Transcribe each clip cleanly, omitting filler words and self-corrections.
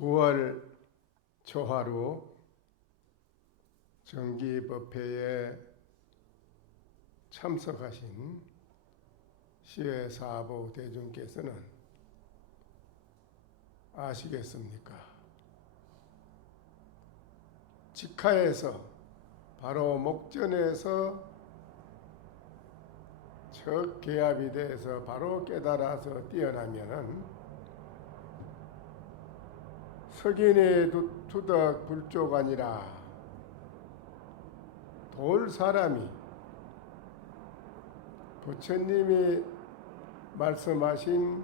9월 초하루 정기법회에 참석하신 시외사부 대중께서는 아시겠습니까? 직하에서 바로 목전에서 적 개합이 돼서 바로 깨달아서 뛰어나면은 석인의 투덕 불조가 아니라 돌 사람이 부처님이 말씀하신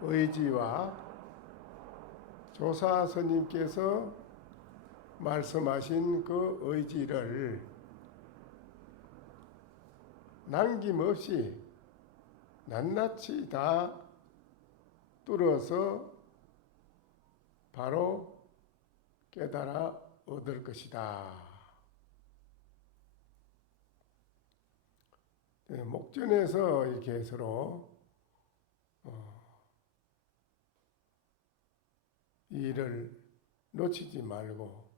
의지와 조사 스님께서 말씀하신 그 의지를 남김없이 낱낱이 다 뚫어서 바로 깨달아 얻을 것이다. 목전에서 이렇게 서로 이 일을 놓치지 말고,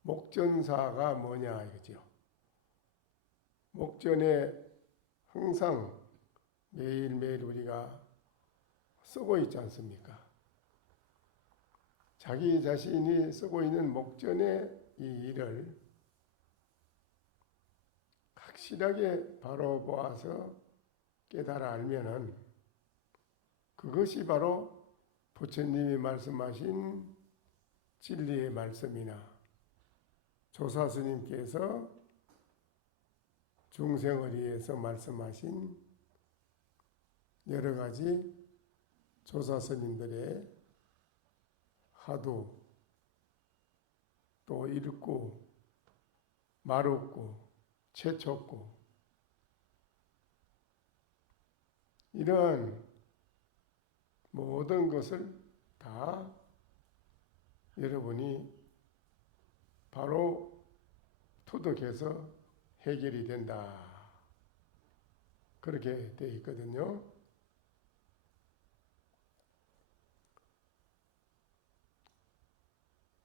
목전사가 뭐냐 이거죠. 목전에 항상 매일매일 우리가 쓰고 있지 않습니까? 자기 자신이 쓰고 있는 목전의 이 일을 확실하게 바로 보아서 깨달아 알면은 그것이 바로 부처님이 말씀하신 진리의 말씀이나 조사스님께서 중생을 위해서 말씀하신 여러 가지 조사스님들의 하도, 또 읽고 말없고 최초고, 이런 모든 것을 다 여러분이 바로 투득해서 해결이 된다. 그렇게 되어 있거든요.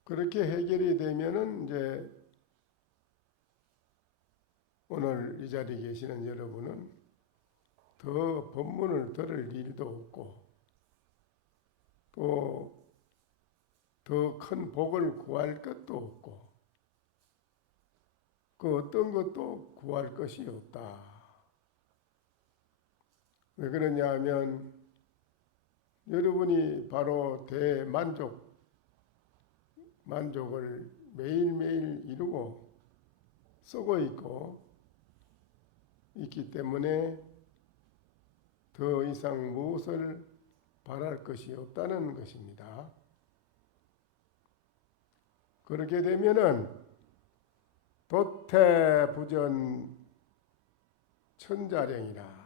그렇게 해결이 되면은 이제 오늘 이 자리에 계시는 여러분은 더 법문을 들을 일도 없고, 또 더 큰 복을 구할 것도 없고, 그 어떤 것도 구할 것이 없다. 왜 그러냐 하면 여러분이 바로 만족을 매일매일 이루고 쓰고 있기 때문에 더 이상 무엇을 바랄 것이 없다는 것입니다. 그렇게 되면은 도태부전 천자령이라,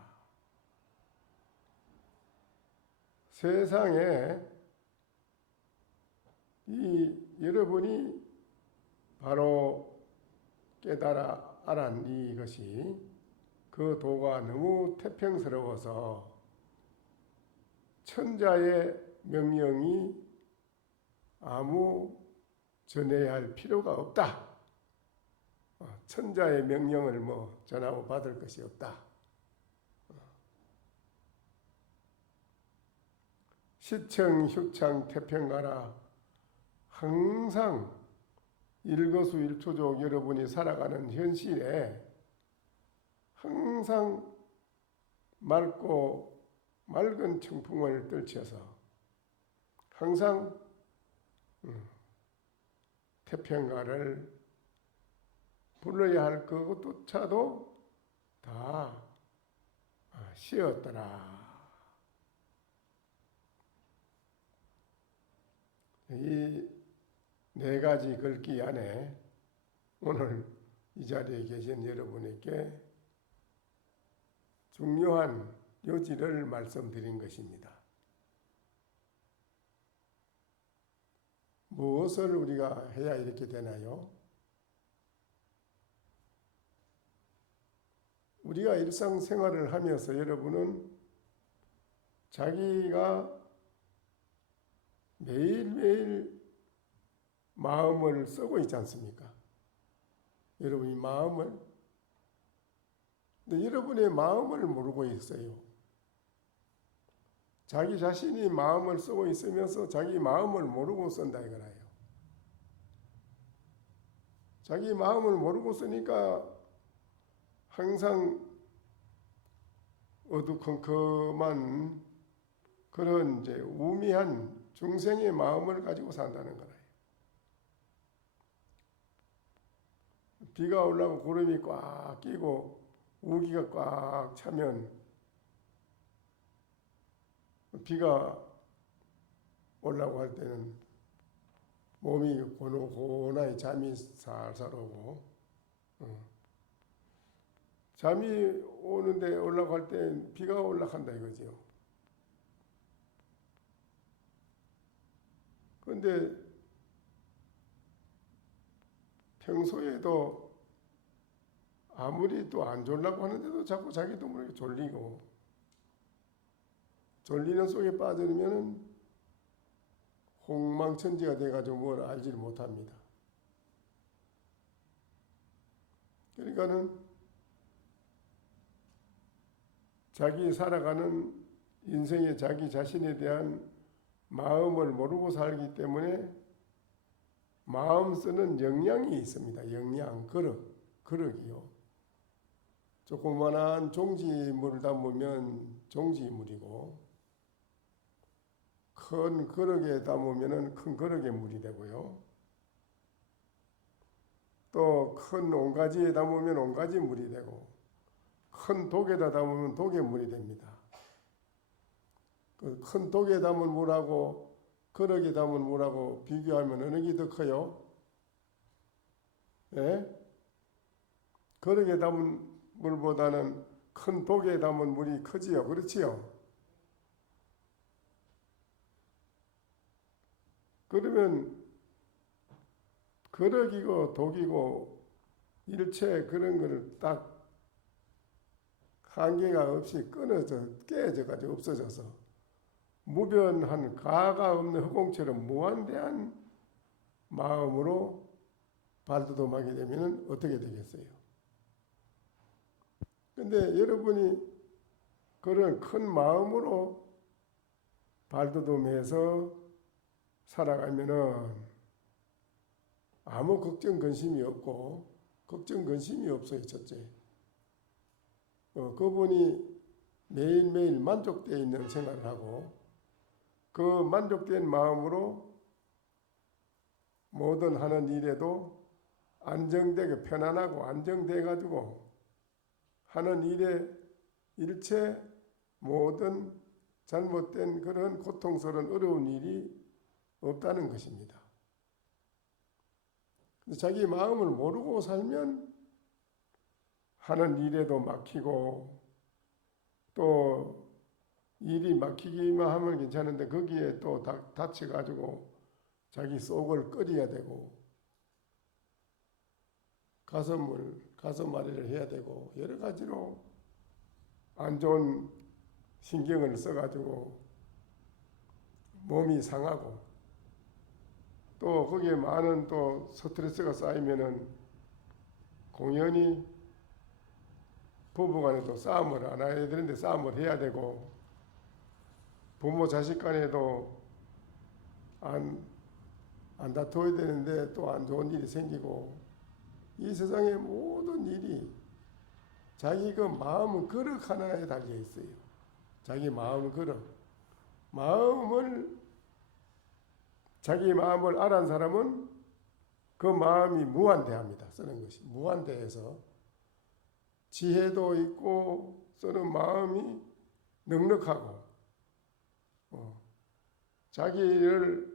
세상에 여러분이 바로 깨달아 알았 이것이 그 도가 너무 태평스러워서 천자의 명령이 아무 전해야 할 필요가 없다. 천자의 명령을 전하고 받을 것이 없다. 시청 휴창 태평가라, 항상 일거수일투족 여러분이 살아가는 현실에 항상 맑고 맑은 청풍을 떨쳐서 항상 태평가를 불러야 할 그것조차도 다 쉬었더라. 이 네 가지 글귀 안에 오늘 이 자리에 계신 여러분에게 중요한 요지를 말씀드린 것입니다. 무엇을 우리가 해야 이렇게 되나요? 우리가 일상생활을 하면서 여러분은 자기가 매일매일 마음을 쓰고 있지 않습니까? 여러분이 마음을, 근데 여러분의 마음을 모르고 있어요. 자기 자신이 마음을 쓰고 있으면서 자기 마음을 모르고 쓴다 이거라요. 자기 마음을 모르고 쓰니까 항상 어두컴컴한 그런 이제 우미한 중생의 마음을 가지고 산다는 거예요. 비가 올라오고 구름이 꽉 끼고 우기가 꽉 차면 비가 올라오고 할 때는 몸이 고노고나히 잠이 살살 오고 잠이 오는데 올라고 할 때 비가 올라간다 이거죠. 그런데 평소에도 아무리 또 안 졸라고 하는데도 자꾸 자기도 모르게 졸리고 졸리는 속에 빠져들면은 홍망천지가 돼가지고 뭘 알지를 못합니다. 그러니까는 자기 살아가는 인생의 자기 자신에 대한 마음을 모르고 살기 때문에 마음 쓰는 역량이 있습니다. 역량, 그릇이요. 조그만한 종지물을 담으면 종지물이고 큰 그릇에 담으면 큰 그릇에 물이 되고요. 또 큰 온가지에 담으면 온가지 물이 되고 큰 독에다 담으면 독에 물이 됩니다. 그 큰 독에 담은 물하고 그릇에 담은 물하고 비교하면 어느 게 더 커요? 예? 그릇에 담은 물보다는 큰 독에 담은 물이 크지요. 그렇지요? 그러면 그릇이고 독이고 일체 그런 거를 딱 한계가 없이 끊어져 깨져가지고 없어져서 무변한 가가 없는 허공처럼 무한대한 마음으로 발돋움하게 되면 어떻게 되겠어요? 근데 여러분이 그런 큰 마음으로 발돋움해서 살아가면은 아무 걱정 근심이 없고 걱정 근심이 없어요. 첫째, 그분이 매일매일 만족되어 있는 생활을 하고 그 만족된 마음으로 뭐든 하는 일에도 안정되게 편안하고 안정돼 가지고 하는 일에 일체 모든 잘못된 그런 고통스러운 어려운 일이 없다는 것입니다. 자기 마음을 모르고 살면 하는 일에도 막히고 또 일이 막히기만 하면 괜찮은데 거기에 또 다쳐가지고 자기 속을 끓여야 되고 가슴앓이를 해야 되고 여러 가지로 안 좋은 신경을 써가지고 몸이 상하고 또 거기에 많은 또 스트레스가 쌓이면은 공연히 부부간에도 싸움을 안 해야 되는데 싸움을 해야 되고 부모 자식 간에도 안 다투어야 되는데 또 안 좋은 일이 생기고 이 세상의 모든 일이 자기 그 마음 그릇 하나에 달려 있어요. 자기 마음 그릇. 자기 마음을 알아는 사람은 그 마음이 무한대합니다. 쓰는 것이 무한대해서 지혜도 있고 쓰는 마음이 넉넉하고 자기를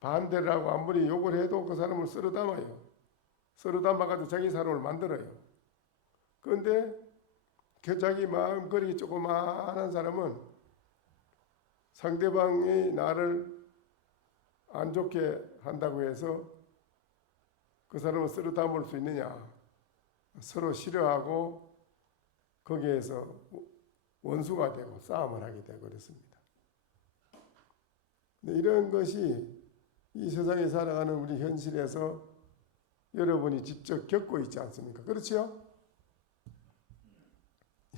반대를 하고 아무리 욕을 해도 그 사람을 쓸어 담아요. 쓸어 담아가지고 자기 사람을 만들어요. 그런데 그 자기 마음 그릇이 조그마한 사람은 상대방이 나를 안 좋게 한다고 해서 그 사람을 쓸어 담을 수 있느냐? 서로 싫어하고 거기에서 원수가 되고 싸움을 하게 되고 그렇습니다. 이런 것이 이 세상에 살아가는 우리 현실에서 여러분이 직접 겪고 있지 않습니까? 그렇지요?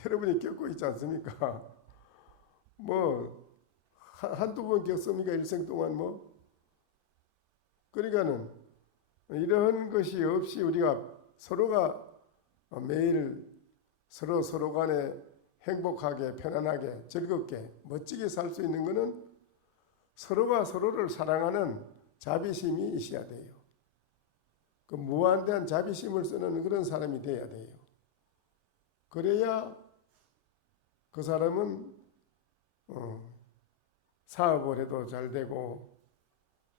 여러분이 겪고 있지 않습니까? 뭐 한두 번 겪습니까? 일생 동안 뭐? 그러니까는 이런 것이 없이 우리가 서로가 매일 서로 간에 행복하게 편안하게 즐겁게 멋지게 살 수 있는 것은 서로가 서로를 사랑하는 자비심이 있어야 돼요. 그 무한대한 자비심을 쓰는 그런 사람이 돼야 돼요. 그래야 그 사람은 사업을 해도 잘 되고,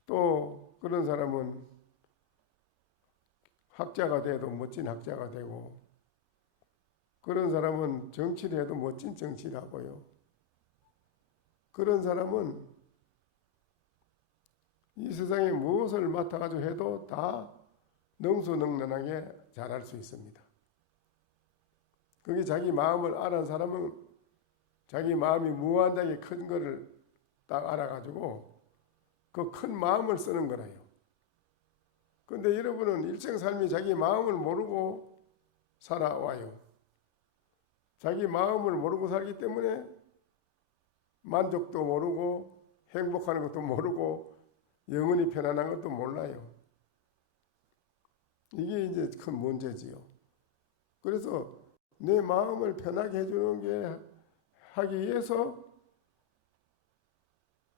또 그런 사람은 학자가 돼도 멋진 학자가 되고, 그런 사람은 정치를 해도 멋진 정치를 하고요. 그런 사람은 이 세상에 무엇을 맡아가지고 해도 다 능수능란하게 잘할 수 있습니다. 그게 자기 마음을 아는 사람은 자기 마음이 무한하게 큰 거를 딱 알아가지고 그 큰 마음을 쓰는 거라요. 근데 여러분은 일생 삶이 자기 마음을 모르고 살아와요. 자기 마음을 모르고 살기 때문에 만족도 모르고 행복하는 것도 모르고 영원히 편안한 것도 몰라요. 이게 이제 큰 문제지요. 그래서 내 마음을 편하게 해주는 게 하기 위해서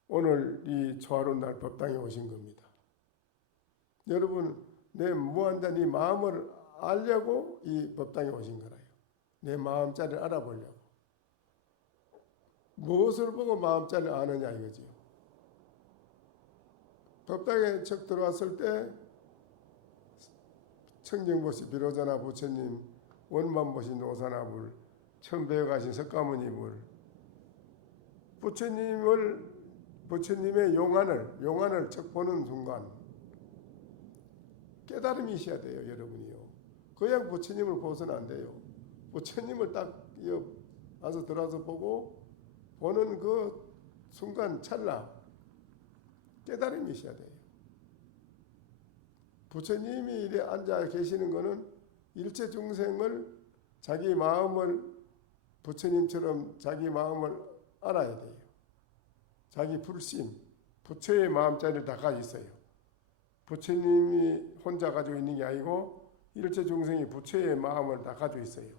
오늘 이 초하루 날 법당에 오신 겁니다. 여러분, 내 무한대한 이 마음을 알려고 이 법당에 오신 거라요. 내 마음자리를 알아보려고. 무엇을 보고 마음자리를 아느냐 이거지요. 법당에 척 들어왔을 때 청정보시 비로자나 부처님, 원만보시 노사나불, 처음 배워가신 석가모니불, 부처님의 용안을 척 보는 순간 깨달음이 있어야 돼요, 여러분이요. 그냥 부처님을 보서는 안 돼요. 부처님을 딱 와서 들어와서 보는 그 순간 찰나 깨달음이 있어야 돼요. 부처님이 이래 앉아 계시는 것은 일체 중생을 자기 마음을 부처님처럼 자기 마음을 알아야 돼요. 자기 불심, 부처의 마음자리를 다 가지고 있어요. 부처님이 혼자 가지고 있는 게 아니고 일체 중생이 부처의 마음을 다 가지고 있어요.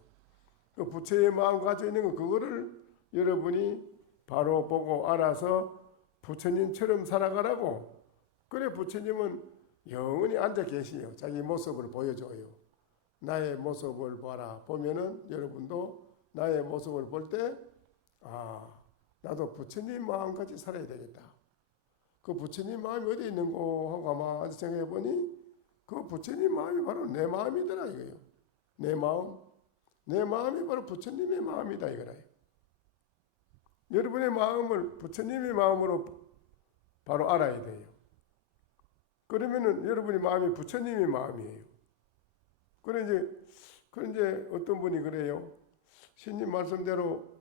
그 부처의 마음 가지고 있는 거 그거를 여러분이 바로 보고 알아서 부처님처럼 살아가라고. 그래 부처님은 영원히 앉아 계시요. 자기 모습을 보여줘요. 나의 모습을 봐라. 보면은 여러분도 나의 모습을 볼 때 나도 부처님 마음같이 살아야 되겠다. 그 부처님 마음이 어디 있는고 하고 가만히 생각해 보니 그 부처님 마음이 바로 내 마음이더라 이거예요. 내 마음이 바로 부처님의 마음이다 이거라요. 여러분의 마음을 부처님의 마음으로 바로 알아야 돼요. 그러면은 여러분의 마음이 부처님의 마음이에요. 그런데 어떤 분이 그래요. 신님 말씀대로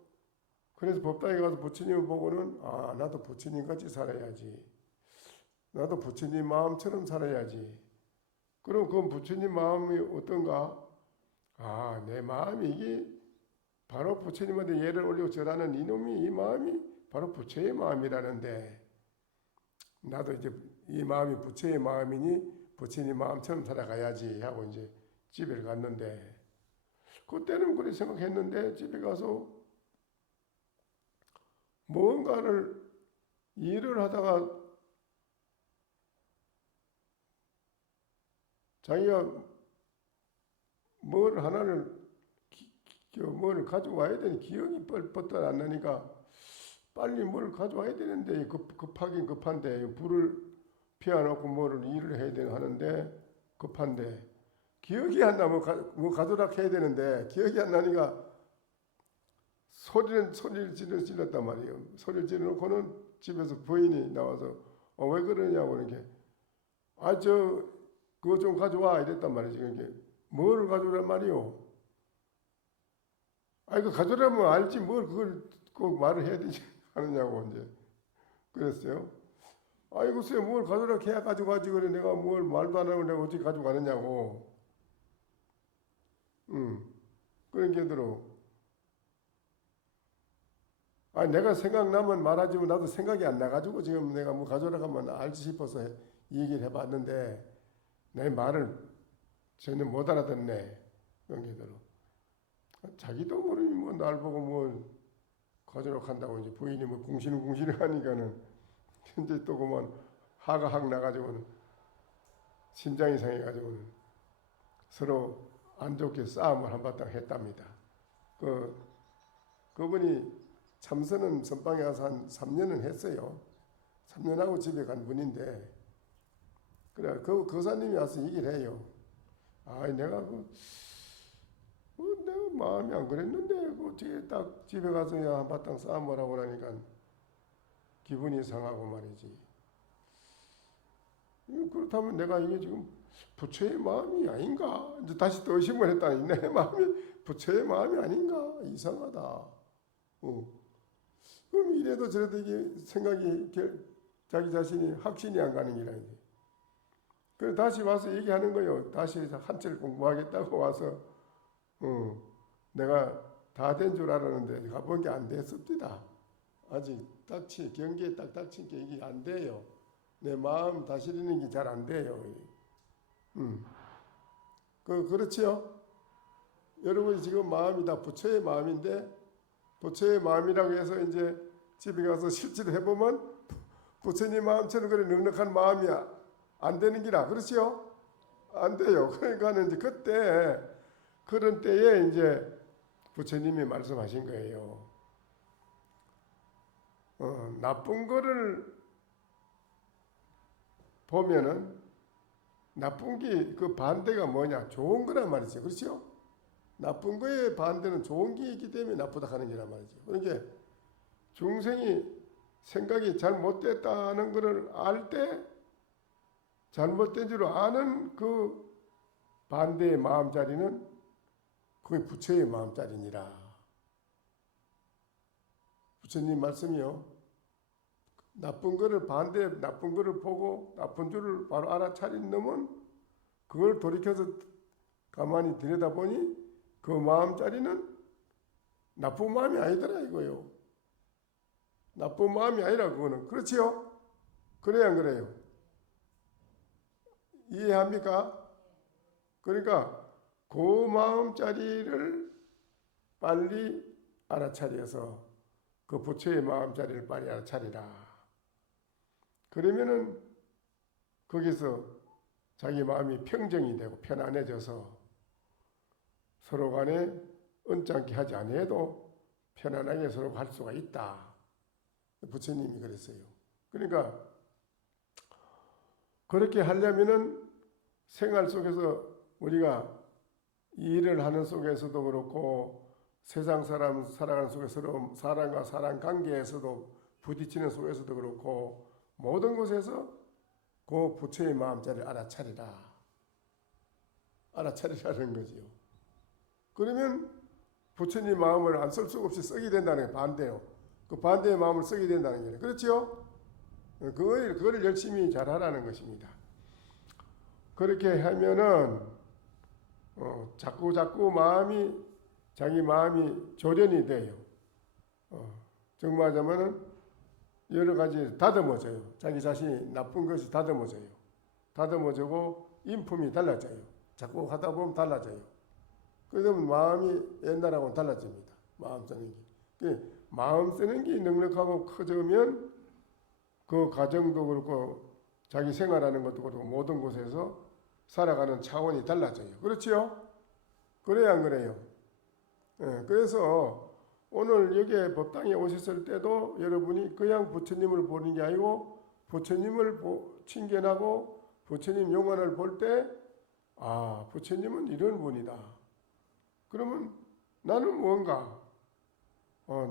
그래서 법당에 가서 부처님을 보고는 나도 부처님 같이 살아야지. 나도 부처님 마음처럼 살아야지. 그럼 그 부처님 마음이 어떤가? 내 마음이 이게 바로 부처님한테 예를 올리고 절하는 이놈이 이 마음이 바로 부처의 마음이라는데 나도 이제 이 마음이 부처의 마음이니 부처님 마음처럼 살아가야지 하고 이제 집에 갔는데 그때는 그렇게 생각했는데 집에 가서 뭔가를 일을 하다가 자기가 뭘 가져와야 되니 기억이 뻘뻘 안 나니까 빨리 뭘 가져와야 되는데 급하긴 급한데 불을 피워놓고 뭐를 일을 해야 되나 하는데 급한데 기억이 안 나면 뭐 가져라 해야 되는데 기억이 안 나니까 소리를 질렀단 말이에요. 소리를 질러놓고는 집에서 부인이 나와서 왜 그러냐고 이렇게 그거 좀 가져와 이랬단 말이지. 이게 뭘 가져오란 말이요? 그 가져오라면 알지 뭘 그걸 꼭 말을 해야 되지 하느냐고 이제 그랬어요. 아이 글쎄 뭘 가져라 계약 가져가지 그래 내가 뭘 말도 안 하고 내가 어떻게 가져가느냐고. 그런 게 들어. 아니 내가 생각나면 말하지 뭐 나도 생각이 안 나가지고 지금 내가 뭐 가져라 하면 알지 싶어서 이 얘기를 해봤는데 내 말을 전혀 못 알아듣네. 그런 게 들어. 자기도 모르니 뭐 날 보고 뭘 가져라 한다고 이제 부인이 뭐 궁시렁궁시렁 하니까는 현재 또 그만 화가 확 나가지고는 심장이 상해가지고는 서로 안 좋게 싸움을 한바탕 했답니다. 그분이 참선은 선방에 가서 한 3년은 했어요. 3년 하고 집에 간 분인데 그래 그 거사님이 와서 얘기를 해요. 아 내가 내가 마음이 안 그랬는데 어떻게 딱 집에 가서 한바탕 싸움을 하고 나니까 기분이 상하고 말이지. 그렇다면 내가 이게 지금 부처의 마음이 아닌가? 이제 다시 또 의심을 했다니 내 마음이 부처의 마음이 아닌가? 이상하다. 그럼 이래도 저래도 이게 생각이 자기 자신이 확신이 안 가는 기라 이제. 그래 다시 와서 얘기하는 거요. 다시 한철 공부하겠다고 와서 내가 다 된 줄 알았는데 가본 게 안 됐습니다. 아직 경기에 딱 닥친 게 이게 안 돼요. 내 마음 다스리는 게 잘 안 돼요. 그렇지요? 여러분이 지금 마음이 다 부처의 마음인데 부처의 마음이라고 해서 이제 집에 가서 실질을 해보면 부처님 마음처럼 그래 넉넉한 마음이야. 안 되는 기라. 그렇지요? 안 돼요. 그러니까는 이제 그때 그런 때에 이제 부처님이 말씀하신 거예요. 나쁜 거를 보면은 나쁜 게 그 반대가 뭐냐? 좋은 거란 말이죠. 그렇죠? 나쁜 거의 반대는 좋은 게 있기 때문에 나쁘다 하는 거란 말이죠. 그러니까 중생이 생각이 잘못됐다는 것을 알 때 잘못된 줄 아는 그 반대의 마음자리는 그게 부처의 마음자리니라. 부처님 말씀이요. 나쁜 거를 나쁜 거를 보고 나쁜 줄을 바로 알아차린 놈은 그걸 돌이켜서 가만히 들여다보니 그 마음자리는 나쁜 마음이 아니더라 이거요. 나쁜 마음이 아니라 그거는. 그렇지요? 그래야 안 그래요? 이해합니까? 그러니까 그 마음자리를 빨리 알아차려서 그 부처의 마음자리를 빨리 알아차리라. 그러면은 거기서 자기 마음이 평정이 되고 편안해져서 서로 간에 언짢게 하지 않아도 편안하게 서로 갈 수가 있다. 부처님이 그랬어요. 그러니까 그렇게 하려면은 생활 속에서 우리가 일을 하는 속에서도 그렇고 세상 사람 살아가는 속에서도 사람과 사람 관계에서도 부딪히는 속에서도 그렇고 모든 곳에서 그 부처의 마음자리를 알아차리라. 알아차리라는 거지요. 그러면 부처님 마음을 안 쓸 수가 없이 쓰게 된다는 게 반대요. 그 반대의 마음을 쓰게 된다는 거예요. 그렇죠? 그거를 열심히 잘 하라는 것입니다. 그렇게 하면은 자꾸 자기 마음이 조련이 돼요. 정말하자면은 여러 가지 다듬어져요. 자기 자신이 나쁜 것이 다듬어져요. 다듬어지고 인품이 달라져요. 자꾸 하다 보면 달라져요. 그러면 마음이 옛날하고는 달라집니다. 마음 쓰는 게. 마음 쓰는 게 넉넉하고 커지면 그 가정도 그렇고 자기 생활하는 것도 그렇고 모든 곳에서 살아가는 차원이 달라져요. 그렇지요? 그래야 안 그래요? 그래서 오늘 여기에 법당에 오셨을 때도 여러분이 그냥 부처님을 보는 게 아니고 부처님을 친견하고 부처님 용안을 볼 때 부처님은 이런 분이다. 그러면 나는 뭔가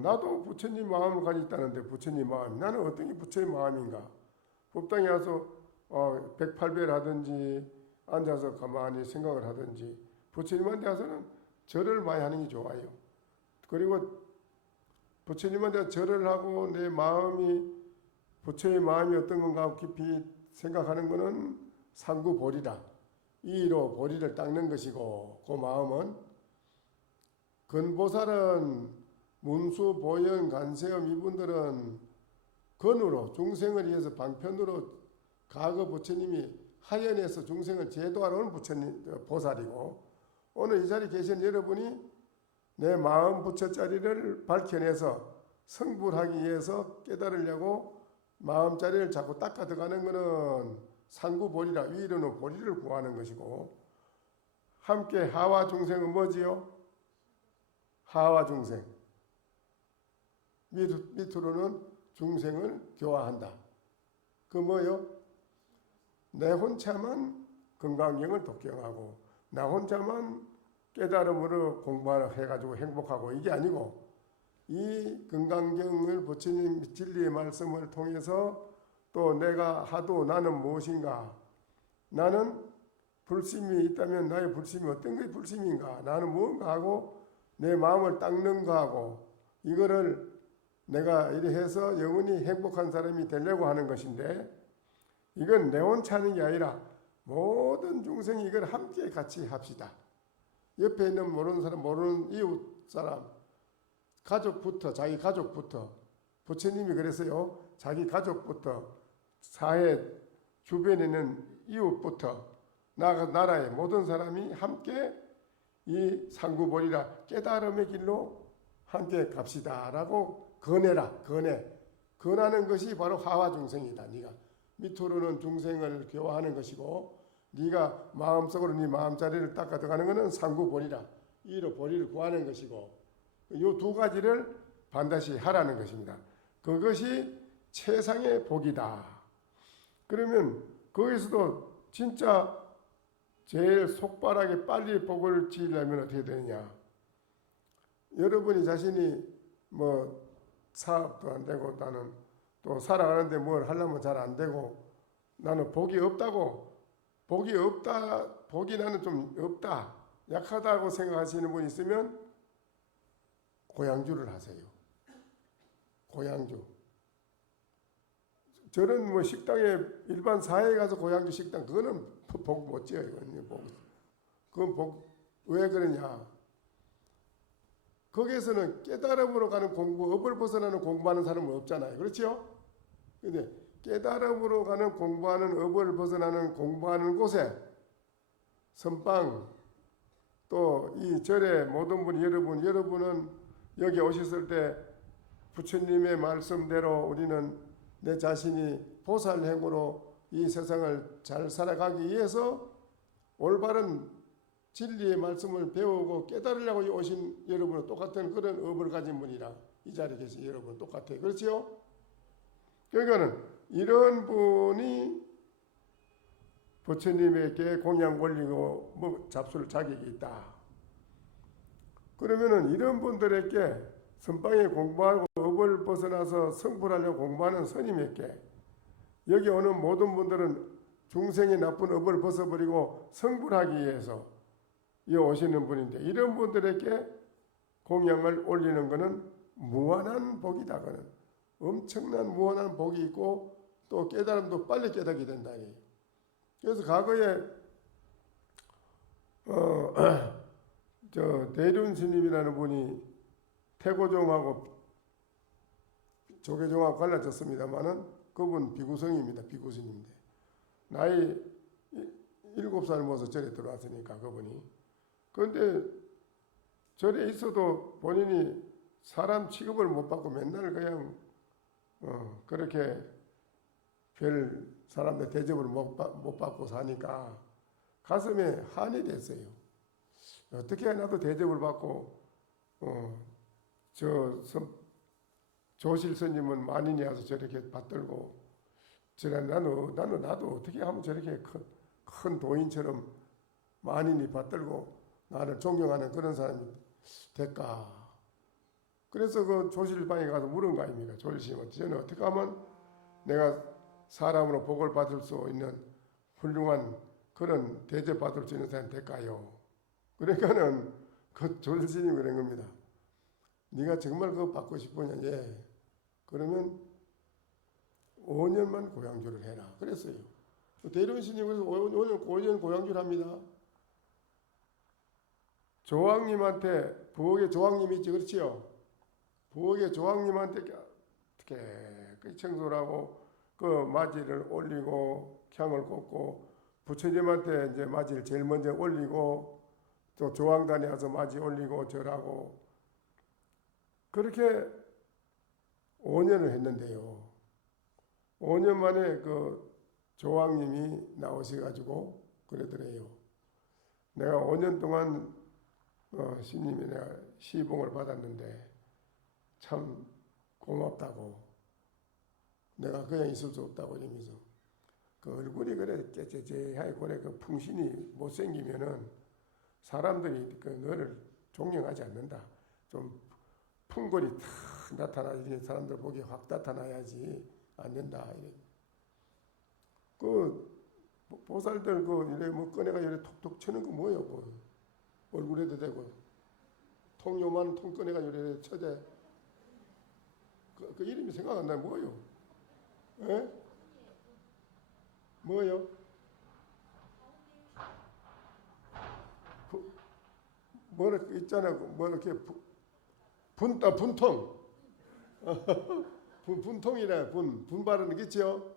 나도 부처님 마음을 가지고 있다는데 부처님 마음 나는 어떤 게 부처의 마음인가? 법당에 와서 108배를 하든지 앉아서 가만히 생각을 하든지 부처님한테 와서는 절을 많이 하는 게 좋아요. 그리고 부처님한테 절을 하고 내 마음이 부처의 마음이 어떤 건가 하고 깊이 생각하는 것은 상구보리라. 이로 보리를 닦는 것이고, 그 마음은 근보살은 문수, 보현, 간세음 이분들은 근으로 중생을 위해서 방편으로 과거 부처님이 하연에서 중생을 제도하러 온 부처님 보살이고, 오늘 이 자리에 계신 여러분이 내 마음 부처자리를 밝혀내서 성불하기 위해서 깨달으려고 마음자리를 자꾸 닦아 들어가는 것은 상구보리라. 위로는 보리를 구하는 것이고, 함께 하와 중생은 뭐지요? 하와 중생. 밑으로는 중생을 교화한다. 그 뭐요? 내 혼자만 건강경을 독경하고 나 혼자만 깨달음으로 공부해가지고 행복하고, 이게 아니고 이 건강경을 부처님 진리의 말씀을 통해서 또 내가 하도 나는 무엇인가, 나는 불심이 있다면 나의 불심이 어떤 게 불심인가, 나는 무언가 하고 내 마음을 닦는 거 하고, 이거를 내가 이래 해서 영원히 행복한 사람이 되려고 하는 것인데, 이건 내 혼자 하는 게 아니라 모든 중생이 이걸 함께 같이 합시다. 옆에 있는 모르는 사람, 모르는 이웃 사람, 가족부터, 자기 가족부터, 부처님이 그랬어요. 자기 가족부터, 사회 주변에 있는 이웃부터, 나라의 모든 사람이 함께 이 상구보리라 깨달음의 길로 함께 갑시다 라고 권해라. 권하는 것이 바로 하와 중생이다. 네가 밑으로는 중생을 교화하는 것이고, 네가 마음속으로 네 마음자리를 닦아 들어가는 것은 상구보리라. 이로 보리를 구하는 것이고, 이 두 가지를 반드시 하라는 것입니다. 그것이 최상의 복이다. 그러면 거기서도 진짜 제일 속발하게 빨리 복을 지으려면 어떻게 되느냐? 여러분이 자신이 뭐 사업도 안 되고, 나는 또 살아가는데 뭘 하려면 잘 안 되고, 나는 복이 없다고, 복이 나는 좀 없다, 약하다고 생각하시는 분이 있으면 고향주를 하세요. 고향주. 저는 뭐 식당에 일반 사회에 가서 고향주 식당, 그거는 복 못 지어요. 그건 복, 왜 그러냐? 거기에서는 깨달음으로 가는 공부, 업을 벗어나는 공부하는 사람은 없잖아요. 그렇죠? 근데 깨달음으로 가는 공부하는, 업을 벗어나는 공부하는 곳에 선방, 또 이 절에 모든 분이, 여러분은 여기 오셨을 때 부처님의 말씀대로 우리는 내 자신이 보살행으로 이 세상을 잘 살아가기 위해서 올바른 진리의 말씀을 배우고 깨달으려고 오신 여러분은 똑같은 그런 업을 가진 분이라 이 자리에 계신 여러분은 똑같아요. 그렇죠? 그러니까는 이런 분이 부처님에게 공양 올리고 뭐 잡술 자격이 있다. 그러면은 이런 분들에게 선방에 공부하고 업을 벗어나서 성불하려고 공부하는 스님에게, 여기 오는 모든 분들은 중생의 나쁜 업을 벗어버리고 성불하기 위해서 이 오시는 분인데, 이런 분들에게 공양을 올리는 것은 무한한 복이다. 그는 엄청난 무한한 복이 있고, 또 깨달음도 빨리 깨닫게 된다. 그래서 과거에 저 대륜 스님이라는 분이 태고종하고 조계종하고 갈라졌습니다만은 그분 비구성입니다. 비구스님인데 나이 7살 먹어서 절에 들어왔으니까 그분이. 그런데 절에 있어도 본인이 사람 취급을 못 받고 맨날 그냥 그렇게 별 사람들 대접을 못 받고 사니까 가슴에 한이 됐어요. 어떻게 나도 대접을 받고 조실 스님은 만인이 와서 저렇게 받들고, 나도 어떻게 하면 저렇게 큰 도인처럼 만인이 받들고 나를 존경하는 그런 사람이 될까? 그래서 그 조실방에 가서 물은 거 아닙니까? 조실스님한테 저는 어떻게 하면 내가 사람으로 복을 받을 수 있는 훌륭한 그런 대접받을 수 있는 사람이 될까요? 그러니까는 그 조실스님이 그런 겁니다. 네가 정말 그거 받고 싶으냐? 예. 그러면 5년만 고향주를 해라 그랬어요. 대륜 스님은 5년 고향주를 합니다. 조왕님한테, 부엌에 조왕님이 있지, 그렇지요? 부엌에 조왕님한테 깨끗이 청소를 하고 그 맞이를 올리고 향을 꽂고, 부처님한테 이제 맞이를 제일 먼저 올리고 또 조왕단에 와서 맞이 올리고 절하고, 그렇게 5년을 했는데요. 5년 만에 그 조왕님이 나오셔가지고 그러더래요. 내가 5년 동안 스님이 내가 시봉을 받았는데 참 고맙다고, 내가 그냥 있을 수 없다고 이러면서, 그 얼굴이 그래 깨째째하게 그래 그 풍신이 못생기면은 사람들이 그 너를 존경하지 않는다. 좀 풍골이 탁 나타나야지, 사람들 보기에 확 나타나야지 않는다. 이래. 그 보살들 그 이래 뭐 꺼내가 이래 톡톡 치는 거 뭐예요? 그 얼굴에도 대고 통 요만 통 꺼내가 이래 쳐대. 그 이름이 생각 안 나요. 뭐예요? 에? 뭐예요? 뭐 있잖아. 뭐 이렇게 분통. 분통이래. 분발은 있겠지요?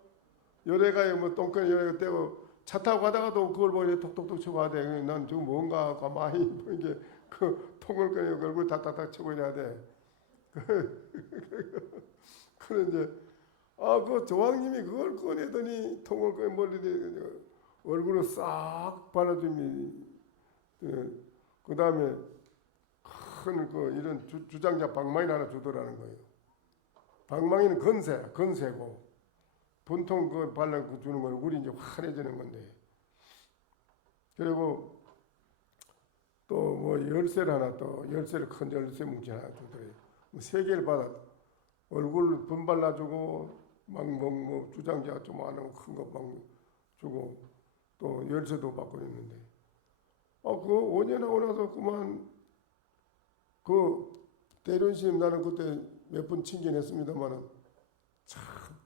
요래가요, 뭐, 똥끈 요래 떼고, 차 타고 가다가도 그걸 보고 톡톡톡 치고 하대. 난 지금 뭔가 가만히, 뭐 이게, 그 통을 꺼내고 얼굴 탁탁탁 치고 이래야 돼. 그래, 이제, 그 조왕님이 그걸 꺼내더니, 통을 꺼내 멀리 얼굴을 싹 발라주니, 그 다음에 큰 이런 주장자 방망이 하나 주더라는 거예요. 방망이는 건세고, 분통 그 발라 주는 건 우리 이제 환해지는 건데. 그리고 또 뭐 열쇠를 하나, 또 열쇠를 큰 열쇠 뭉치 하나 주더래요. 뭐 3개를 받아 얼굴 분발라주고 뭐 주장자 좀 하는 큰 거 막 주고 또 열쇠도 받고 있는데, 그 5년 하고 나서 그만 그 대륜스님, 나는 그때 몇 번 친견했습니다만은 참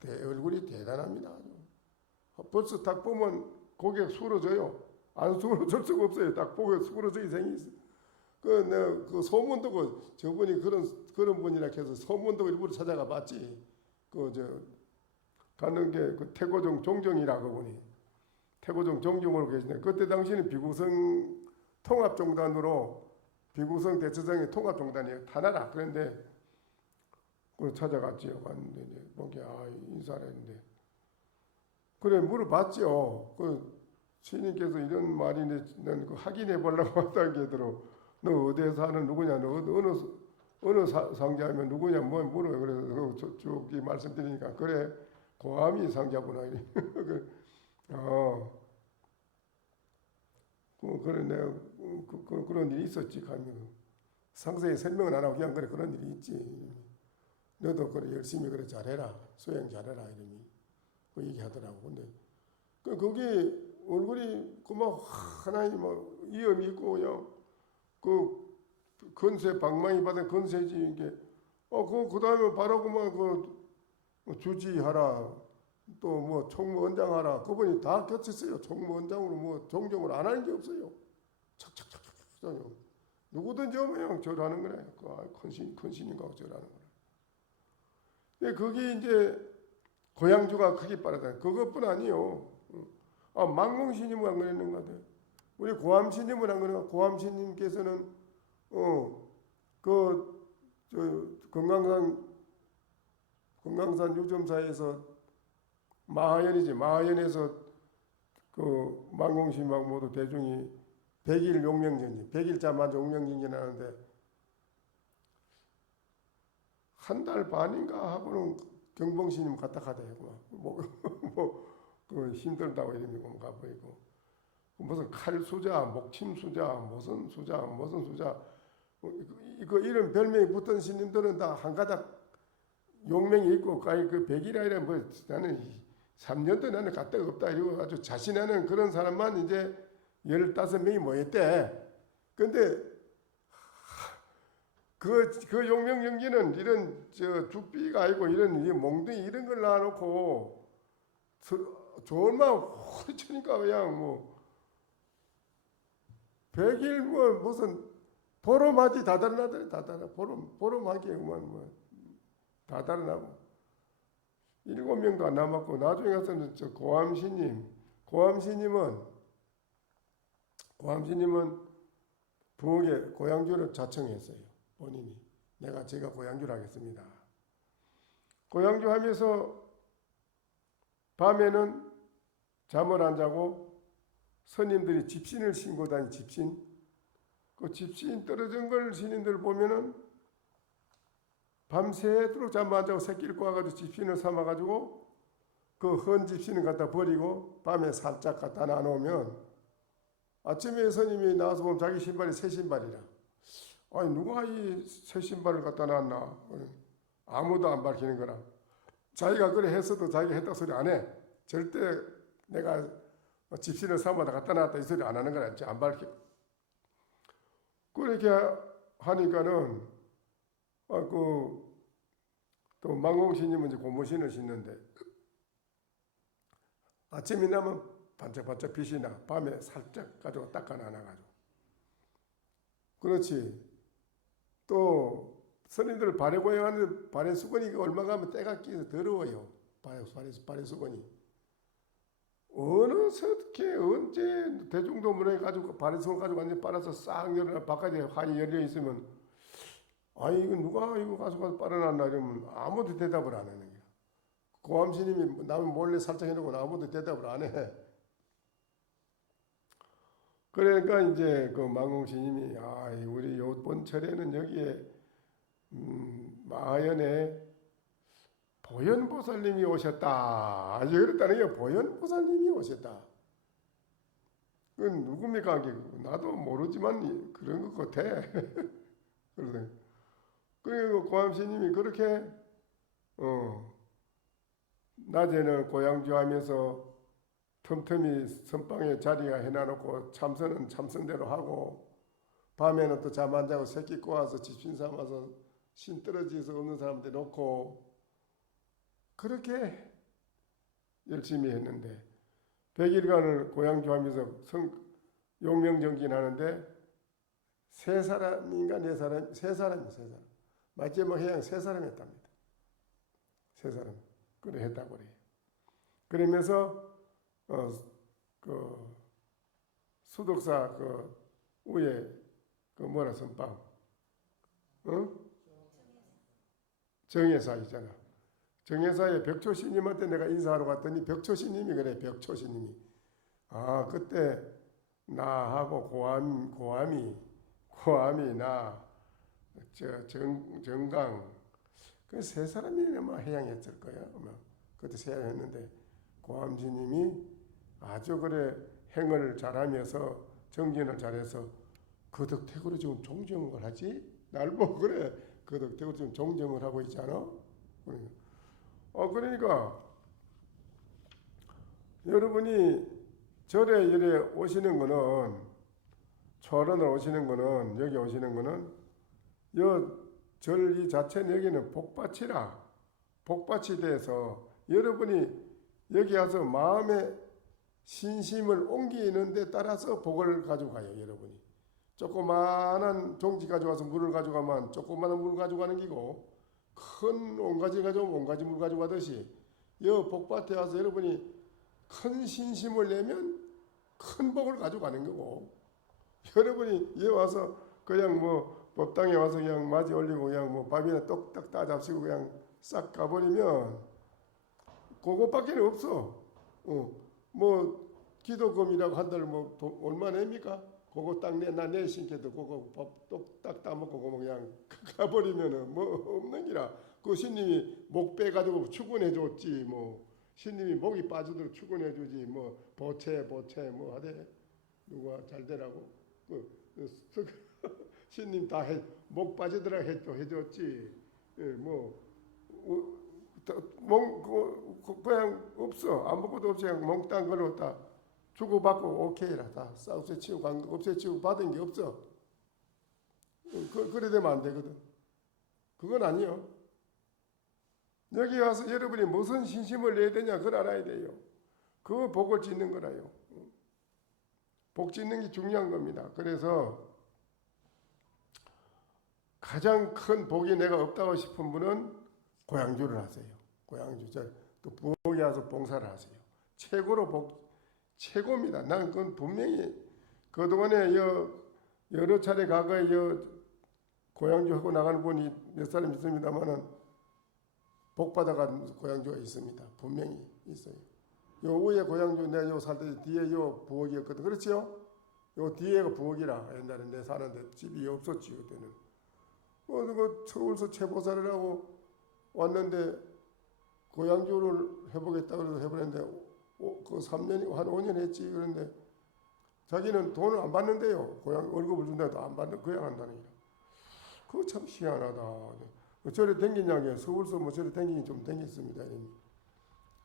얼굴이 대단합니다. 벌써 딱 보면 고개 숙여져요. 안 숙여질 수가 없어요. 딱 보고 숙여져 이생이 있어. 내가 그 소문도 저분이 그런 분이라 해서 소문도 일부러 찾아가 봤지. 가는 게 그 태고종 종정이라 그분이 태고종 종종으로 계시네. 그때 당시에는 비구성 통합종단으로, 비구성 대처장의 통합종단이에요. 하나라. 그런데 그 찾아갔지요. 갔는데 이제 보게 인사를 했는데, 그래 물어봤죠. 그 스님께서 이런 말인데 난 그 확인해 보려고 왔다는 게 들어. 너 어디에 사는 누구냐? 너 어느 상자면 누구냐? 뭐 물어요. 그래서 쭉 말씀드리니까 그래 고함이 상자구나. 그래 내가 그런 일이 있었지. 가면 상세히 설명은 안 하고 그냥 그래 그런 일이 있지. 너도 그래 열심히 그래 잘해라. 수행 잘해라. 이러니 그 얘기하더라고. 근데 거기 얼굴이 그막 하나의 뭐 이염이 있고 그냥 그 건세 방망이 받은 건세지 이게. 그 다음에 바로 그만 주지하라. 또 뭐 총무원장하라. 그분이 다 겹쳤어요. 총무원장으로 뭐 종종을 안 하는 게 없어요. 착착착착 누구든지 오면 절하는 거래. 큰 신인가 절하는 거래. 근데 거기 이제 고향주가 크게 빠르다. 그것뿐 아니요. 망공신님을 안 그랬는 것 같아요. 우리 고암신님을 안 그랬는가. 고암신님께서는 금강산 유점사에서 마하연이지. 마하연에서 그 망공신하고 모두 대중이 100일 용명전지, 100일자 만에 용명전지 하는데 한 달 반인가 하고는 경봉신님 갔다 가대요. 그 힘들다고 이러면 가버리고, 무슨 칼수자, 목침수자, 무슨 수자, 이런 별명이 붙은 스님들은 다 한 가닥 용명이 있고, 그 100일 아니라 뭐 나는 3년도 나는 갈 데가 없다 이러고 아주 자신하는 그런 사람만 이제 15명이 모였대. 근데 그 용명정기는 이런 저 죽비가 아니고 이런 이 몽둥이 이런 걸 놔놓고 좋은 마음 홀 치니까 그냥 뭐 100일 뭐 무슨 보름하지 다 달아나더래. 다 달아. 보름하기 뭐다 달아나고 7명도 안 남았고 나중에 가서는 저 고암시님은 부엌에 고향주를 자청했어요. 본인이 제가 고향주를 하겠습니다. 고향주 하면서 밤에는 잠을 안 자고 스님들이 집신을 신고 다니 집신. 그 집신 떨어진 걸 신인들 보면은 밤새도록 잠 안 자고 새끼를 꼬아가지고 집신을 삼아가지고 그 헌 집신을 갖다 버리고 밤에 살짝 갖다 놔놓으면 아침에 스님이 나와서 보면 자기 신발이 새 신발이라. 아니 누가 이 새 신발을 갖다 놨나. 아무도 안 밝히는 거라. 자기가 그래 했어도 자기가 했다 소리 안 해. 절대 내가 집신을 삼아다 갖다 놨다 이 소리 안 하는 거라. 안 밝혀. 그렇게 하니까는 또 망공신님은 이제 고무신을 신는데 아침이 나면 반짝반짝 빛이 나. 밤에 살짝 가지고 닦아놔가지고. 그렇지. 또 스님들 발에 고행하는 발에 수건이 얼마 가면 때가 끼서 더러워요. 발에 수건이. 어떻게 언제 대중도문에 가지고 발에 수건 가지고 완전 빨아서 싹 열어 바깥에 환이 열려 있으면 아니 이거 누가 이거 가서 빨아놨나 이러면 아무도 대답을 안 하는 거야. 고암스님이 남은 몰래 살짝 해놓고 아무도 대답을 안 해. 그러니까 이제 그 망공스님이 우리 요번 철에는 여기에 마하연에 보현보살님이 오셨다. 아주 그랬다는 게 보현보살님이 오셨다. 그건 누굽니까? 나도 모르지만 그런 것 같아. 그래서 그리고 고암스님이 그렇게 낮에는 고향주 하면서 틈틈이 선방에 자리가 해놔놓고 참선은 참선대로 하고 밤에는 또 잠 안 자고 새끼 꼬아서 집신 삼아서 신 떨어지서 없는 사람들 놓고 그렇게 열심히 했는데 100일간을 고향주 하면서 용명정진 하는데 세 사람인가 네 사람? 세 사람. 마지막 해양 세 사람 했답니다. 세 사람. 그래 했다고 그래요. 그러면서 그 수덕사 그 위에 그 뭐라 선방 정예사 있잖아. 정예사의 벽초신님한테 내가 인사하러 갔더니 벽초신님이 그래. 벽초신님이 그때 나하고 고암이 나 정강 그 세 사람이 아마 해양했을 거야. 아마 그때 해양했는데 고암지님이 아주 그래 행을 잘하면서 정진을 잘해서 거덕택으로 지금 종정을 하지? 날 보고 그래 거덕택으로 지금 종정을 하고 있잖아. 그러니까 여러분이 절에 이래 오시는 거는 초원을 오시는 거는 여기 오시는 거는 절 이 자체는 여기는 복밭이라 복밭이 돼서 여러분이 여기 와서 마음의 신심을 옮기는 데 따라서 복을 가져가요. 여러분이 조그마한 종지 가져와서 물을 가져가면 조그마한 물 가져가는 기고 큰 온가지 가져오면 온가지 물 가져가듯이 여 복밭에 와서 여러분이 큰 신심을 내면 큰 복을 가져가는 거고 여러분이 여기 와서 그냥 뭐 법당에 와서 그냥 맞이 올리고 그냥 뭐 밥이나 똑딱 따잡수고 그냥 싹 가버리면 그것밖에 없어. 뭐 기도금이라고 한 달 뭐 얼마 냅니까? 그거 딱 나 신께도 그거 밥 똑딱 따먹고 그냥 가버리면은 뭐 없는 기라. 그 신님이 목 빼가지고 축원해 줬지 뭐 신님이 목이 빠지도록 축원해 주지 뭐 보채 뭐 하대 누가 잘 되라고 신님 다 목 빠지더라 해줬지. 그냥 없어. 아무것도 없이 그냥 몽땅 걸로 다 주고받고 오케이라. 다 싸우세 치우고 없애 치우고 받은 게 없어. 그래 되면 안 되거든. 그건 아니요. 여기 와서 여러분이 무슨 신심을 내야 되냐 그걸 알아야 돼요. 그 복을 짓는 거라요. 복 짓는 게 중요한 겁니다. 그래서 가장 큰 복이 내가 없다고 싶은 분은 고향주를 하세요. 고향주. 또 부엌에 와서 봉사를 하세요. 최고로 최고입니다. 나는 그건 분명히 그동안에 여러 차례 과거에 고향주 하고 나가는 분이 몇 사람 있습니다만은 복 받아간 고향주가 있습니다. 분명히 있어요. 요 위에 고향주 내가 요 살 때 뒤에 요 부엌이었거든. 그렇지요? 요 뒤에가 부엌이라 옛날에 내 사는데 집이 없었지 그때는. 서울서 최보살을 하고 왔는데 고향주를 해보겠다 그래서 해보는데 그 3년 한 5년 했지. 그런데 자기는 돈을 안 받는데요. 고향 월급을 준다도 안 받는 그냥 한다는 게. 그거 참 희한하다. 저래 댕기냐게 서울서 뭐 저래 댕기긴 좀 댕겼습니다.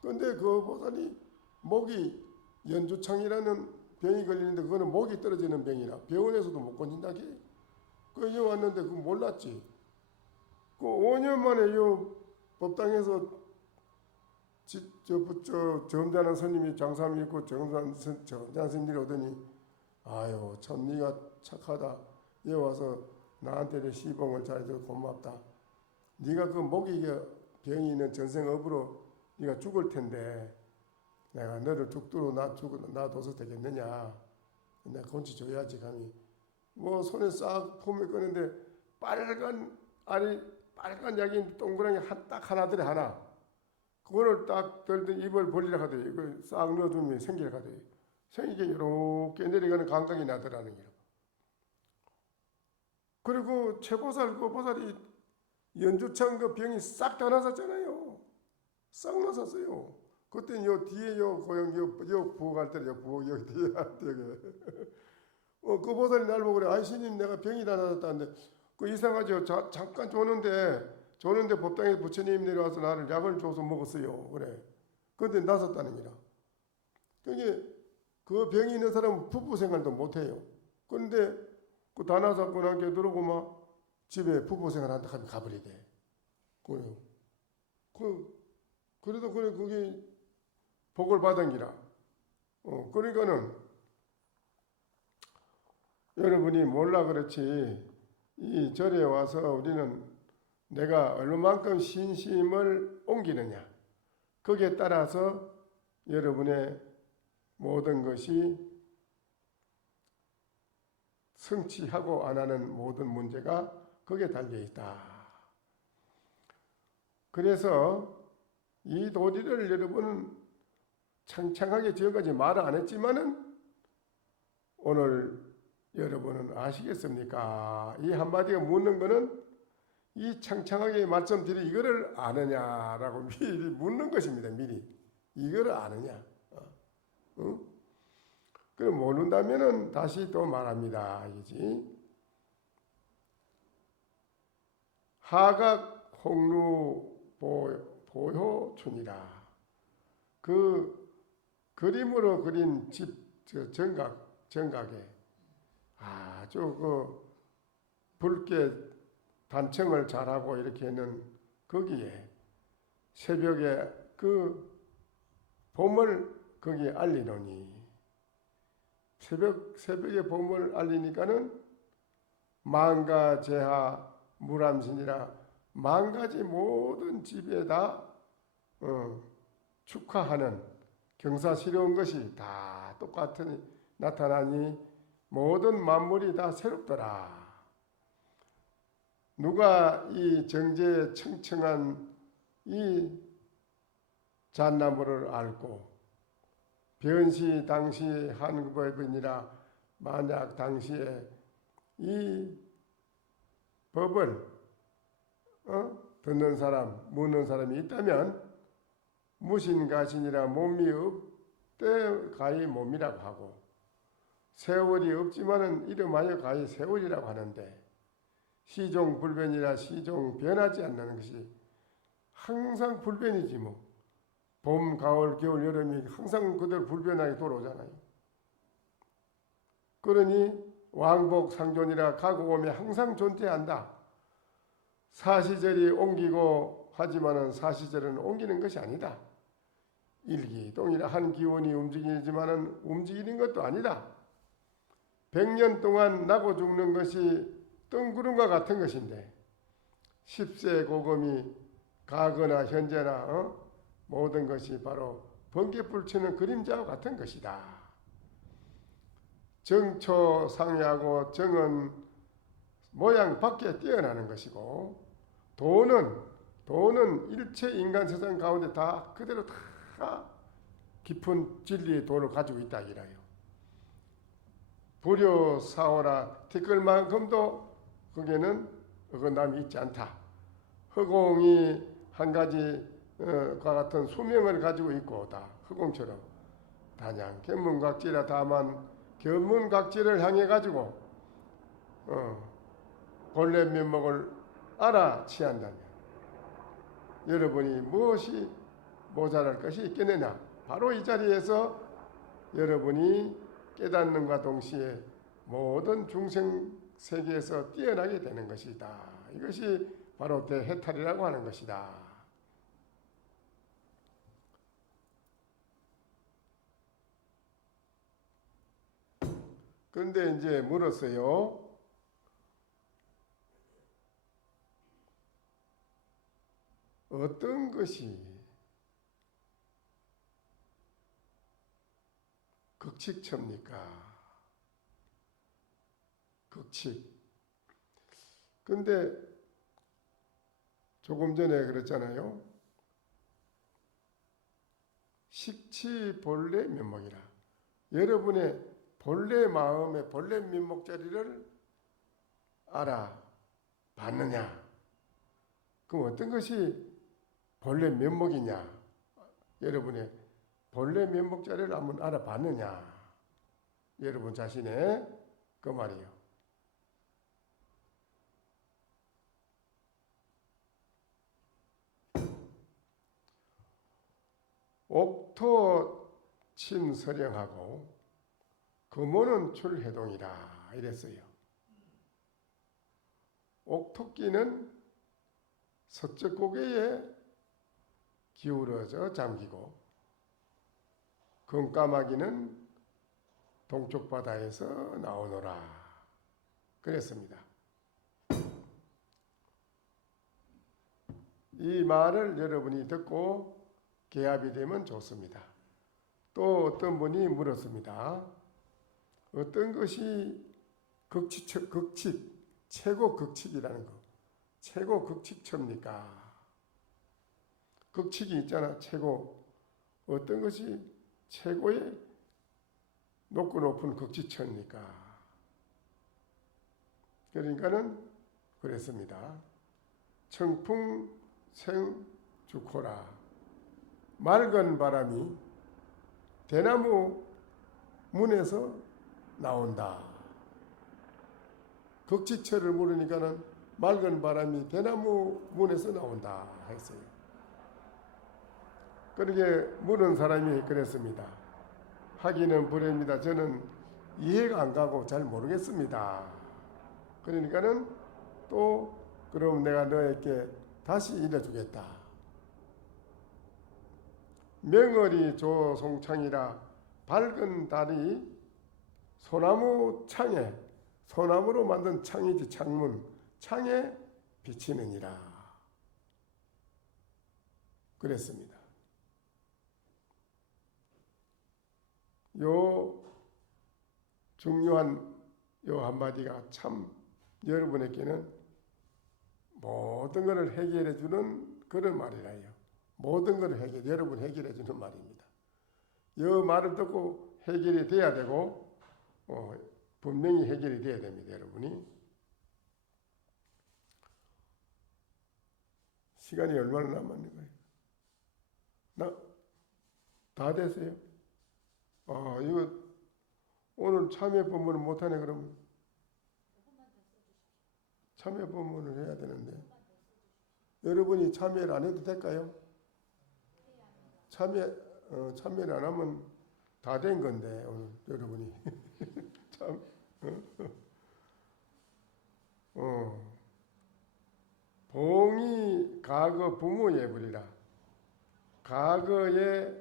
그런데 그 보살이 목이 연주창이라는 병이 걸리는데 그거는 목이 떨어지는 병이라 병원에서도 못 건진다게. 그 왔는데 그거 몰랐지. 그 5년 만에 법당에서 점잖은 스님이 장삼이 있고 점잖은 스님이 오더니 아유 참 네가 착하다. 얘 와서 나한테 시봉을 잘해줘서 고맙다. 네가 그 목이 병이 있는 전생업으로 네가 죽을 텐데 내가 너를 죽도록 놔둬서 되겠느냐. 내가 건치 줘야지 감히. 뭐 손에 싹 폼을 끄는데 빨간 약이 동그랗게 딱 하나들에 하나. 그거를 딱 들더니 입을 벌리라 하더니 이걸 싹 넣어두면 생기라 하더니 생기게 이렇게 내려가는 감각이 나더라는 거예요. 그리고 최보살 그 보살이 연주창 그 병이 싹 다 나섰잖아요. 싹 나섰어요. 그때 뒤에 고향 부엌할 때 부엌 여기 뒤에 그 보살이 날 보고 그래. 아이 스님 내가 병이 다 나섰다는데 그 이상하죠. 잠깐 조는데 법당에 부처님 내려와서 나를 약을 줘서 먹었어요. 그래. 그런데 나섰다는 기라. 그게 그 병이 있는 사람은 부부 생활도 못해요. 그런데 그 다 나섰고 나게 들어오고 막 집에 부부 생활 한다 하면 가버리대. 그래요. 그래도 그게 복을 받은 기라. 그러니까는 여러분이 몰라 그렇지 이 절에 와서 우리는 내가 얼마만큼 신심을 옮기느냐 거기에 따라서 여러분의 모든 것이 성취하고 안 하는 모든 문제가 거기에 달려있다. 그래서 이 도리를 여러분은 창창하게 지금까지 말을 안 했지만은 오늘 여러분은 아시겠습니까? 이 한마디가 묻는 거는 이 창창하게 말씀드린 이거를 아느냐라고 미리 묻는 것입니다. 미리 이거를 아느냐. 응? 그럼 모른다면은 다시 또 말합니다. 이지 하각 홍루 보효춘이라. 그 그림으로 그린 집 정각에 아주 그 붉게 단청을 잘하고 이렇게 있는 거기에 새벽에 그 봄을 거기에 알리노니 새벽에 봄을 알리니까는 만가제하 무람신이라 만가지 모든 집에다 축하하는 경사스러운 것이 다 똑같은 나타나니 모든 만물이 다 새롭더라. 누가 이 정제 청청한 이 잣나무를 앓고 변시 당시 한법이니라 만약 당시에 이 법을 듣는 사람, 묻는 사람이 있다면 무신가신이라 몸이 없되 가히 몸이라고 하고 세월이 없지만은 이름하여 가히 세월이라고 하는데 시종 불변이라 시종 변하지 않는 것이 항상 불변이지 뭐. 봄, 가을, 겨울, 여름이 항상 그대로 불변하게 돌아오잖아요. 그러니 왕복 상존이라 가고 오며 항상 존재한다. 사시절이 옮기고 하지만은 사시절은 옮기는 것이 아니다. 일기동이나 한 기운이 움직이지만은 움직이는 것도 아니다. 100년 동안 나고 죽는 것이 뜬구름과 같은 것인데 10세 고금이 가거나 현재나 모든 것이 바로 번개불 치는 그림자와 같은 것이다. 정초상회하고 정은 모양 밖에 뛰어나는 것이고 도는 일체 인간 세상 가운데 다 그대로 다 깊은 진리의 도를 가지고 있다 이라요. 불효사오라 티끌만큼도 거기에는 어긋남이 있지 않다. 허공이 한 가지과 같은 수명을 가지고 있고 다 허공처럼 단양 견문각지라 다만 견문각지를 향해 가지고 본래 면목을 알아 취한다면 여러분이 무엇이 모자랄 것이 있겠느냐. 바로 이 자리에서 여러분이 깨닫는과 동시에 모든 중생 세계에서 뛰어나게 되는 것이다. 이것이 바로 대해탈이라고 하는 것이다. 그런데 이제 물었어요. 어떤 것이 극칙처입니까? 극칙. 근데 조금 전에 그랬잖아요. 식치 본래 면목이라. 여러분의 본래 마음의 본래 면목 자리를 알아봤느냐? 그럼 어떤 것이 본래 면목이냐? 여러분의 본래 면목 자리를 한번 알아봤느냐? 여러분 자신의 그 말이에요. 옥토 침서령하고 금오는 출해동이라 이랬어요. 옥토끼는 서쪽 고개에 기울어져 잠기고 금까마귀는 동쪽 바다에서 나오노라 그랬습니다. 이 말을 여러분이 듣고 개합이 되면 좋습니다. 또 어떤 분이 물었습니다. 어떤 것이 극칙, 최고 극칙이라는 거. 최고 극칙처입니까? 극칙이 있잖아, 최고. 어떤 것이 최고의 높은 극칙처입니까? 그러니까는 그랬습니다. 청풍생주코라. 맑은 바람이 대나무 문에서 나온다. 극칙처를 물으니까는 맑은 바람이 대나무 문에서 나온다 했어요. 그렇게 물은 사람이 그랬습니다. 하기는 불입니다. 저는 이해가 안 가고 잘 모르겠습니다. 그러니까는 또 그럼 내가 너에게 다시 일러주겠다. 명월이 조송창이라 밝은 달이 소나무 창에, 소나무로 만든 창이지 창문, 창에 비치느니라 그랬습니다. 요 중요한 요 한마디가 참 여러분에게는 모든 것을 해결해 주는 그런 말이라요. 모든 것을 여러분 해결해 주는 말입니다. 이 말을 듣고 해결이 돼야 되고 분명히 해결이 돼야 됩니다. 여러분이. 시간이 얼마나 남았는 거예요? 다 됐어요? 이거 오늘 참여 법문을 못하네. 그러면 참여 법문을 해야 되는데 여러분이 참여를 안 해도 될까요? 참여를 안 하면 다 된 건데 오늘 여러분이 참 봉이 과거 부모 예불이라. 과거에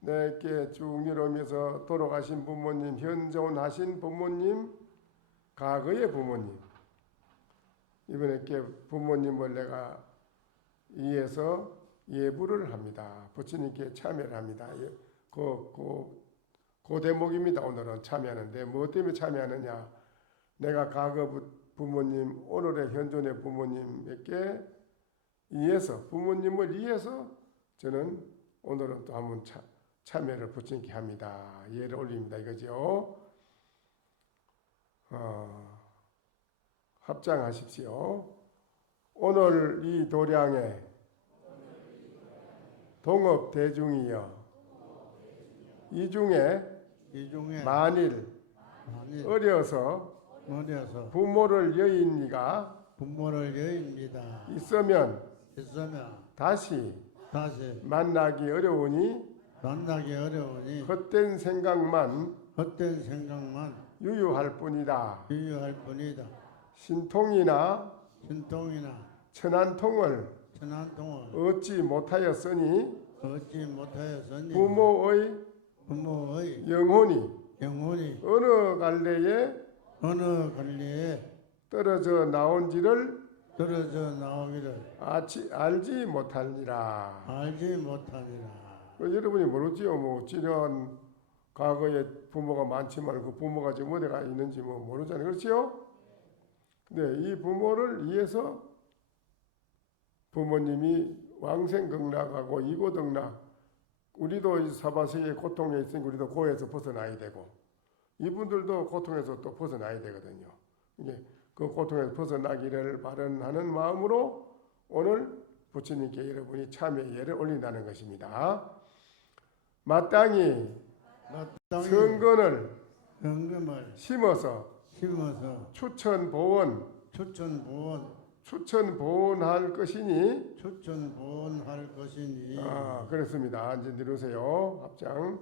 내게 쭉 내려오면서 돌아가신 부모님, 현존하신 부모님, 과거의 부모님, 이번에 부모님을 내가 위해서 예불을 합니다. 부처님께 참여를 합니다. 그 대목입니다. 오늘은 참여하는데 뭐 때문에 참여하느냐? 내가 과거 부모님, 오늘의 현존의 부모님에게 위해서, 부모님을 위해서 저는 오늘은 또 한번 참여를 부처님께 합니다. 예를 올립니다. 이거죠. 합장하십시오. 오늘 이 도량에 동업 대중이여 이 중에 만일 어려서 부모를 여인이가 있으면 다시 만나기 어려우니 헛된 생각만 유유할 뿐이다. 신통이나 천안통을 얻지 못하였으니 부모의 영혼이 어느 갈래에 떨어져 나온지를 알지 못하니라. 여러분이 모르지요. 뭐 지난 과거에 부모가 많지만 그 부모가 지금 어디가 있는지 뭐 모르잖아요. 그렇지요? 근데 이 부모를 위해서 부모님이 왕생극락하고 이고득락, 우리도 이 사바세의 고통에 있으니까 우리도 고에서 벗어나야 되고 이분들도 고통에서 또 벗어나야 되거든요. 이게 그 고통에서 벗어나기를 바라는 마음으로 오늘 부처님께 여러분이 참여 예를 올린다는 것입니다. 마땅히 성근을 심어서 추천보원할 것이니. 그렇습니다. 이제 들으세요. 합장.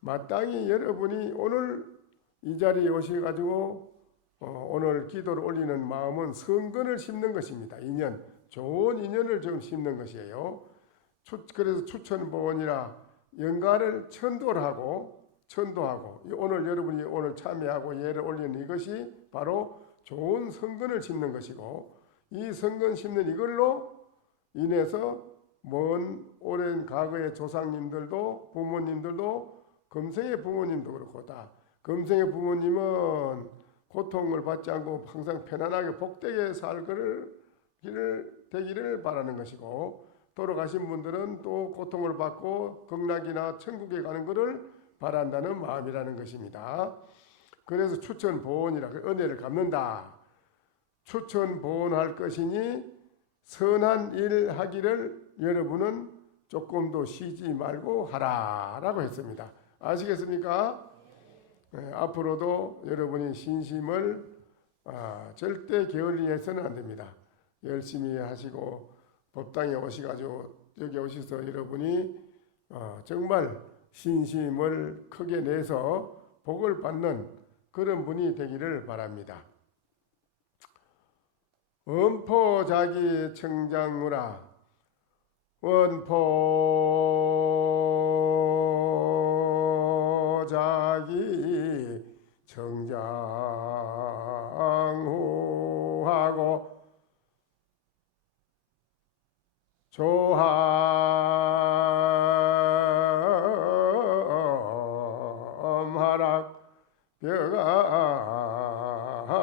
마땅히 여러분이 오늘 이 자리에 오셔가지고 오늘 기도를 올리는 마음은 성근을 심는 것입니다. 인연, 좋은 인연을 좀 심는 것이에요. 그래서 추천보원이라 영가를 천도하고 오늘 여러분이 오늘 참여하고 예를 올리는 이것이 바로 좋은 성근을 심는 것이고, 이 성근 심는 이걸로 인해서 먼 오랜 과거의 조상님들도 부모님들도 금생의 부모님도 그렇고 다 금생의 부모님은 고통을 받지 않고 항상 편안하게 복되게 되기를 바라는 것이고, 돌아가신 분들은 또 고통을 받고 극락이나 천국에 가는 것을 바란다는 마음이라는 것입니다. 그래서 추천보원이라 은혜를 갚는다. 추천보원할 것이니 선한 일 하기를 여러분은 조금도 쉬지 말고 하라 라고 했습니다. 아시겠습니까? 네, 앞으로도 여러분이 신심을 절대 게을리해서는 안 됩니다. 열심히 하시고 법당에 오셔가지고 여기 오셔서 여러분이 정말 신심을 크게 내서 복을 받는 그런 분이 되기를 바랍니다. 원포자기 청장무라. 원포자기 청장후하고 조함하락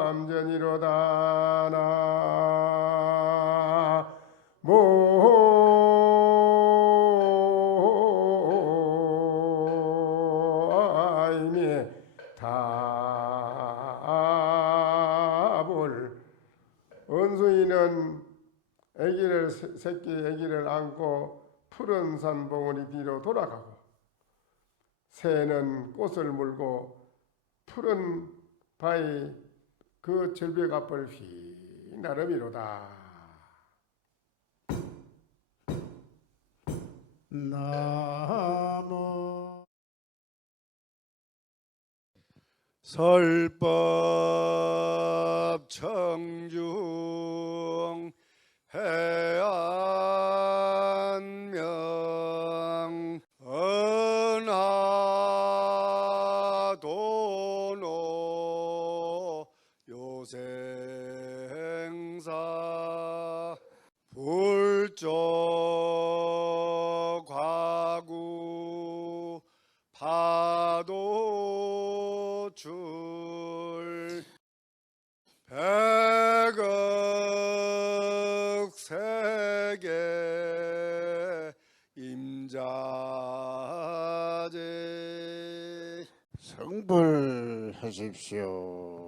벼감전이로다 나모아이미 답을. 은수이는 새끼 아기를 안고 푸른 산봉우리 뒤로 돌아가고, 새는 꽃을 물고 푸른 바위 그 절벽 앞을 휙 나름이로다. 나무 설법 청중 해안명 은하도노 요생사 불조 과구 파도줄 백억 세계 임자제 성불하십시오.